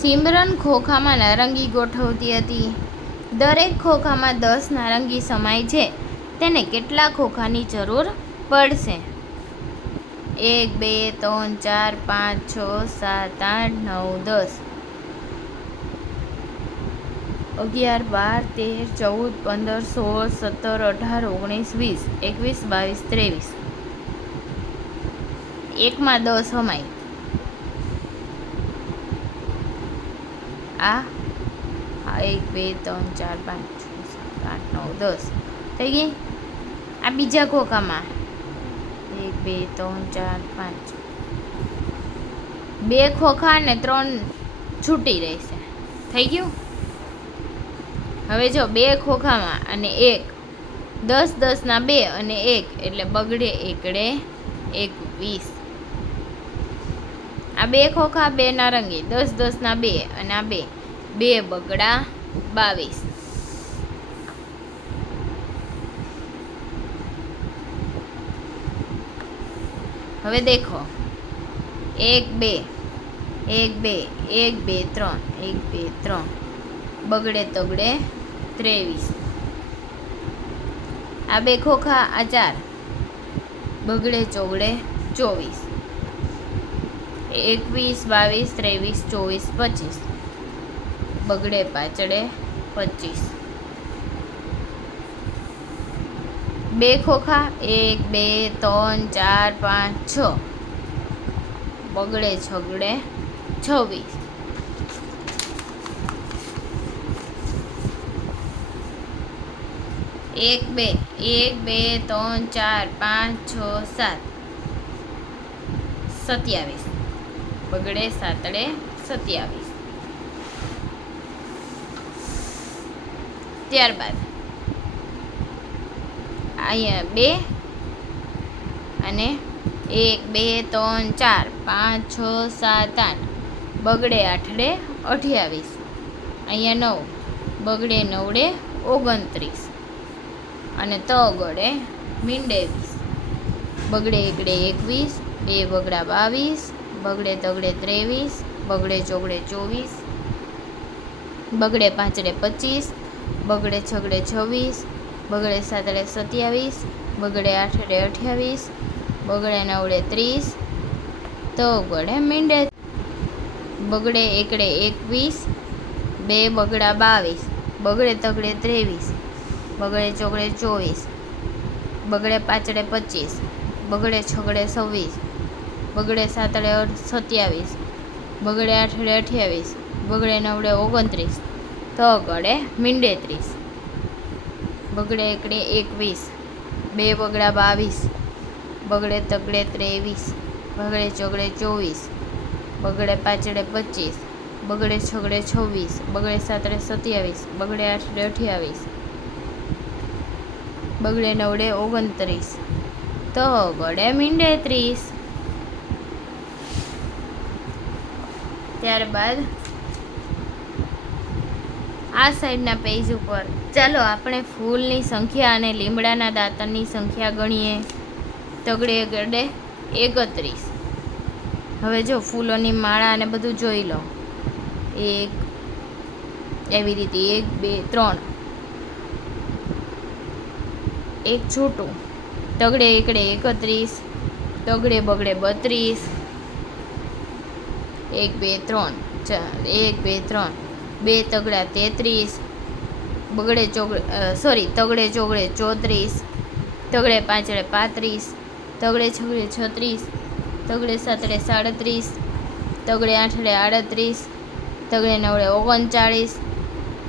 સિમરન ખોખામાં નારંગી ગોઠવતી હતી. દરેક ખોખામાં 10 નારંગી સમાય છે. તેને કેટલા ખોખાની જરૂર પડશે? 1 2 3 4 5 6 7 8 9 10 11 12 13 14 15 16 17 18 19 20 21 22 23 એકમાં 10 સમાય. આ 1 2 3 4 5 6 7 8 9 10 થઈ ગઈ. આ બીજા ખોખામાં 1 2 3 4 5 2 ખોખા અને 3 છૂટી રહેશે. થઈ ગયું. હવે જો 2 ખોખામાં અને 1 10 10 ના 2 અને 1 એટલે બગડે એકડે 21. આ 2 ખોખા 2 નારંગી 10 10 ના 2 અને આ 2 બગડા 22. હવે દેખો 1 2 1 2 1 2 3 1 2 3 બગડે તગડે 23. આ 2 ખોખા આ 4 બગડે ચોગડે 24. 21 22 23 24 25 બગડે પાછળે 25. 2 ખોખા 1 2 3 4 5 6 બગડે છગડે 26. 1 2 1 2 3 4 5 6 7 27 બગડે સાતડે 27. ત્યારબાદ અહીંયા 2 અને 1 2 3 4 5 6 7 8 બગડે આઠડે 28. અહીંયા 9 બગડે નવડે 29 અને તગડે મીંડે 20. બગડે એકડે 21 2 બગડા 22 બગડે તગડે 23 બગડે ચોગડે 24 બગડે પાંચડે 25 બગડે છગડે 26 બગડે સાતડે 27 બગડે આઠડે 28 બગડે નવડે 30 તગડે મીંડે. બગડે એકડે 21 2 બગડા 22 બગડે તગડે 23 બગડે ચોગડે 24 બગડે પાછડે 25 બગડે છગડે 26 બગડે સાતડે 27 બગડે આઠડે 28 બગડે નવડે 29 તગડે મીંડે 30. બગડે એકડે 21 2 બગડા 22 બગડે તગડે 23 બગડે ચોગડે 24 બગડે પાછડે 25 બગડે છગડે 26 બગડે સાતડે 27 બગડે આઠડે 28 બગડે નવડે 29 તગડે મીંડે 30. ત્યારબાદ આ સાઈડના પેજ ઉપર ચાલો આપણે ફૂલની સંખ્યા અને લીમડાના દાંતણની સંખ્યા ગણીએ. તગડે ગડે 31. હવે જો ફૂલોની માળા અને બધું જોઈ લો. 1 એવી રીતે 1 2 3 એક છોટું તગડે એકડે 31 તગડે બગડે 32 1 2 3 1 2 3 2 તગડા 33 બગડે ચોગડે તગડે ચોગડે 34 તગડે પાંચડે 35 તગડે છગડે 36 તગડે સાતડે 37 તગડે આઠડે 38 તગડે નવડે 39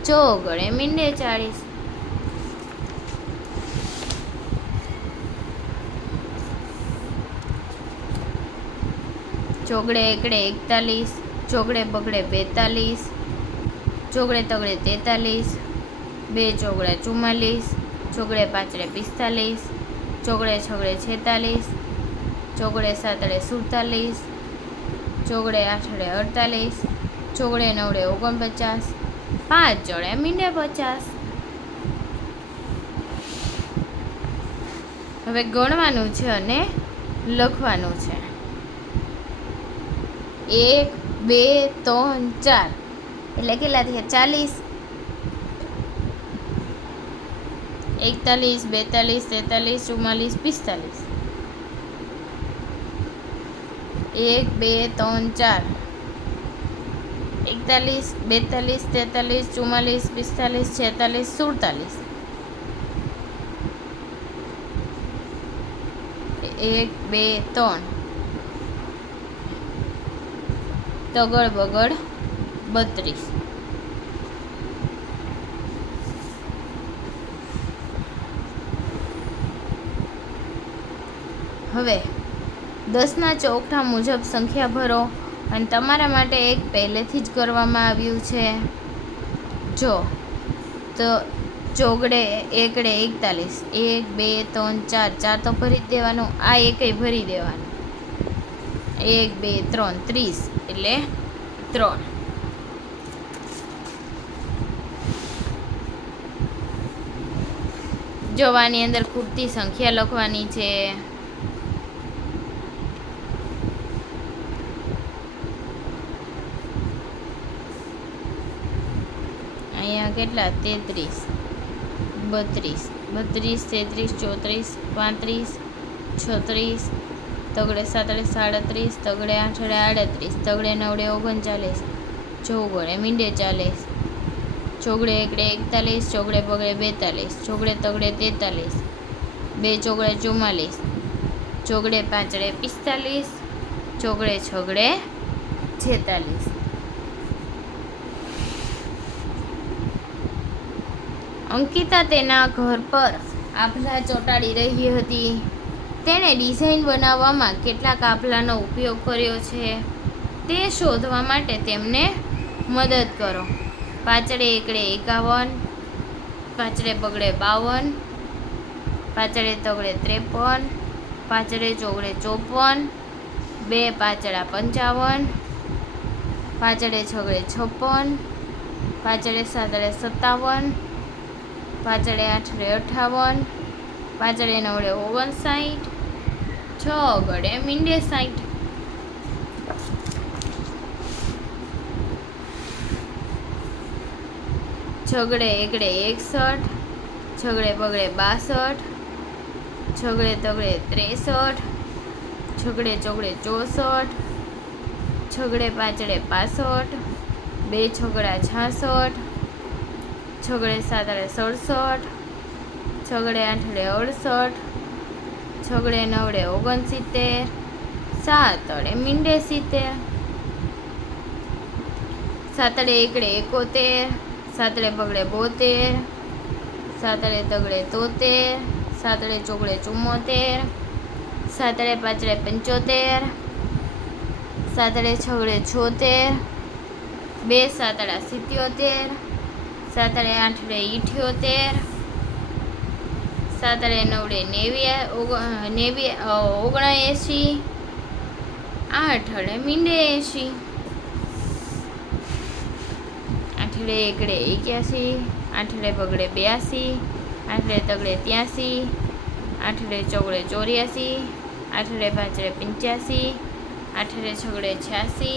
ચોગડે મીંડે 40. ચોગડે એકડે 41 ચોગડે બગડે 42 ચોગડે તગડે 43 2 ચોગડા 44 ચોગડે પાંચડે 45 ચોગડે છગડે 46 ચોગડે સાતડે 47 ચોગડે આઠડે 48 ચોગડે નવડે 49 પાંચ જોડે મીંડે 50. હવે ગણવાનું છે અને લખવાનું છે. 1 2 3 4 એટલે કેટલા થયા? 40. 41 42 43 44 45. 1 2 3 4 41 42 43 44 45 46 47. 1 2 3 તગડ બગડ 32. હવે 10ના ચોકઠા મુજબ સંખ્યા ભરો અને તમારા માટે એક પહેલેથી જ કરવામાં આવ્યું છે. જો તો ચોગડે એકડે 41 1 2 3 4 4 તો ભરી જ દેવાનું. આ એકેય ભરી દેવાનું. 1 2 3 30 એટલે 3. જોવાની અંદર ખૂટતી સંખ્યા લખવાની છે. અહીંયા કેટલા? 33 32 32 33 34 35 36 તગડે 37 38 તગડે 8 38 તગડે 9 39 ચોગડે મીંડે 40 ચોગડે એકડે 41 ચોગડે બગડે 42 ચોગડે તગડે 43 2 ચોગડે 44 ચોગડે પાંચડે 45 ચોગડે છગડે 46. અંકિતા તેના ઘર પર આભલા ચોંટાડી રહી હતી. તેણે ડિઝાઇન બનાવવામાં કેટલાક આભલાનો ઉપયોગ કર્યો છે તે શોધવા માટે તેમને મદદ કરો. પાછળે એકડે 51 પાછળે બગડે 52 પાછળે તગડે 53 પાછળે ચોગડે 54 2 પાછળા 55 પાછળે છગડે 56 પાછળે સાતડે 57 પાછળે 8 58 પાછળે 9 59 છગડે મીંડે 60. છગડે એકડે 61 છગડે બગડે 62 છગડે તગડે 63 છગડે ચોગડે 64 છગડે પાછળે 65 2 છગડા 66 છગડે સાતડે 67 છગડે આઠડે 68 છગડે નવડે 69 સાતડે મીંડે 70 સાતડે એકડે 71 સાતડે બગડે 72 સાતડે તગડે 73 સાતડે ચોગડે 74 સાતડે પાછળે 75 સાતડે છગડે 76 2 સાતડા 77 સાતડે આઠડે 78 સાતડે નવડે 79 આઠડે મીંડે 80 આઠડે એકડે 81 આઠડે બગડે 82 આઠડે તગડે 83 આઠડે ચોગડે 84 આઠડે પાંચડે 85 આઠડે છગડે 86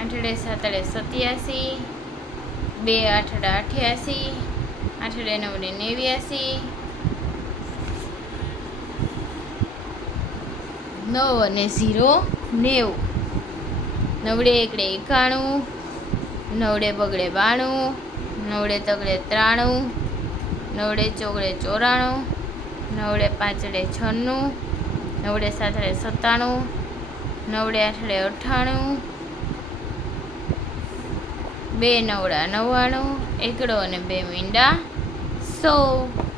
આઠડે સાતડે 87 2 આઠડા 88 આઠડે નવડે 89 9 અને 0 90 નવડે એકડે 91 નવડે બગડે 92 નવડે તગડે 93 નવડે ચોગડે 94 નવડે પાંચડે 96 નવડે સાતડે 97 નવડે આઠડે 98 2 નવડા 99 એકડો અને 2 મીંડા 100.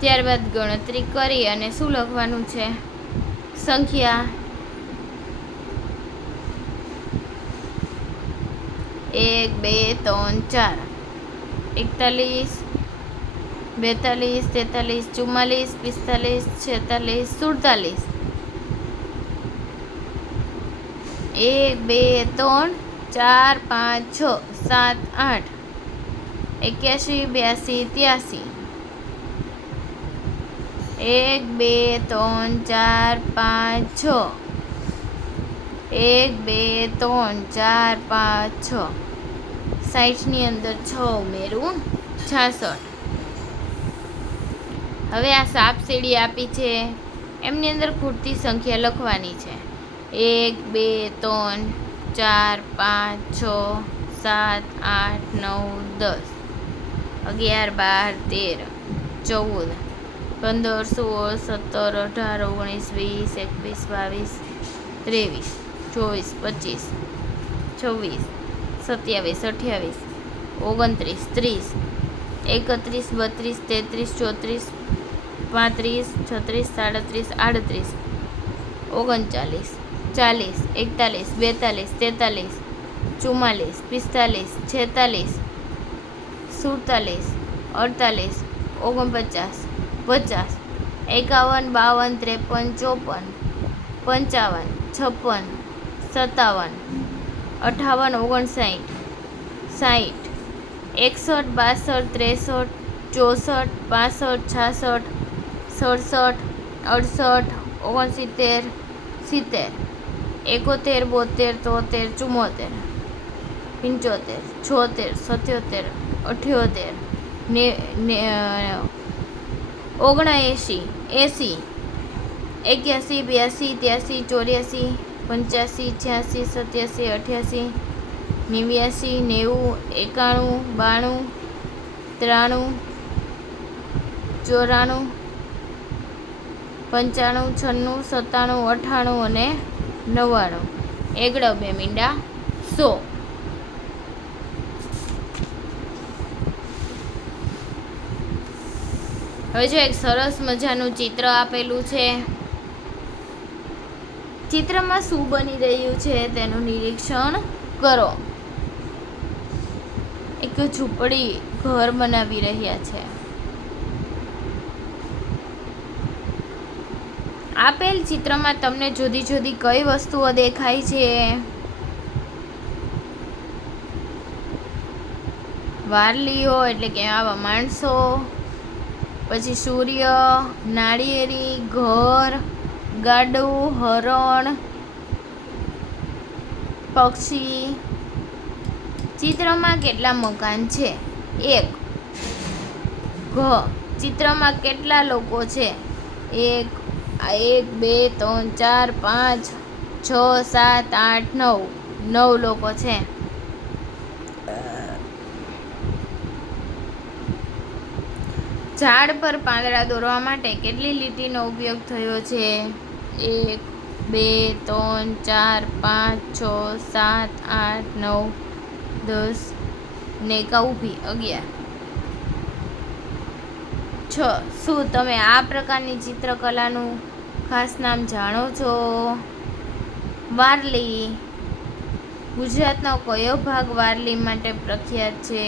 ત્યારબાદ ગણતરી કરી અને શું લખવાનું છે? સંખ્યા 1 2 3 4 41 42 43 44 45 46 47 1 2 3 4 5 6 7 8 81 82 83 1 2 3 4 5 6 1 2 3 4 5 6 60ની અંદર 6 ઉમેરું 66. હવે આ સાપ સીડી આપી છે એમની અંદર ખૂટતી સંખ્યા લખવાની છે. 1 2 3 4 5 6 7 8 9 10 11 12 13 14 15 16 17 18 19 20 21 23 24 25 26 27 28 29 30 31 32 33 34 35 36 37 38 39 40 41 42 43 44 46 47 48 50 51 52 53 54 56 57 58 60 61 62 63 64 65 66 67 70 71 72 73 74 75 76 80 81 82 83 84 85 86 87 88 89 90 91 92 93 94 95 96 97 98 અને 99. એકડો 2 મીંડા 100. હવે જો એક સરસ મજાનું ચિત્ર આપેલું છે. ચિત્રમાં શું બની રહ્યું છે તેનું નિરીક્ષણ કરો. એક ઝૂંપડી ઘર બનાવી રહ્યા છે. આપેલ ચિત્રમાં તમને જુદી જુદી કઈ વસ્તુઓ દેખાય છે? વારલીઓ એટલે કે આવા માણસો, પછી સૂર્ય, નાળિયેરી, ઘર, ગાડું, હરણ, પક્ષી. ચિત્રમાં કેટલા મકાન છે? 1. ચિત્રમાં કેટલા લોકો છે? 1 2 3 4 5 6 7 8 9 9 લોકો છે. ઝાડ પર પાંદડા દોરવા માટે કેટલી લીટીનો ઉપયોગ થયો છે? 1 2 3 4 5 6 7 8 9 10 ને એકા ઊભી 11. 6. શું તમે આ પ્રકારની ચિત્રકલાનું ખાસ નામ જાણો છો? વારલી. ગુજરાતનો કયો ભાગ વારલી માટે પ્રખ્યાત છે?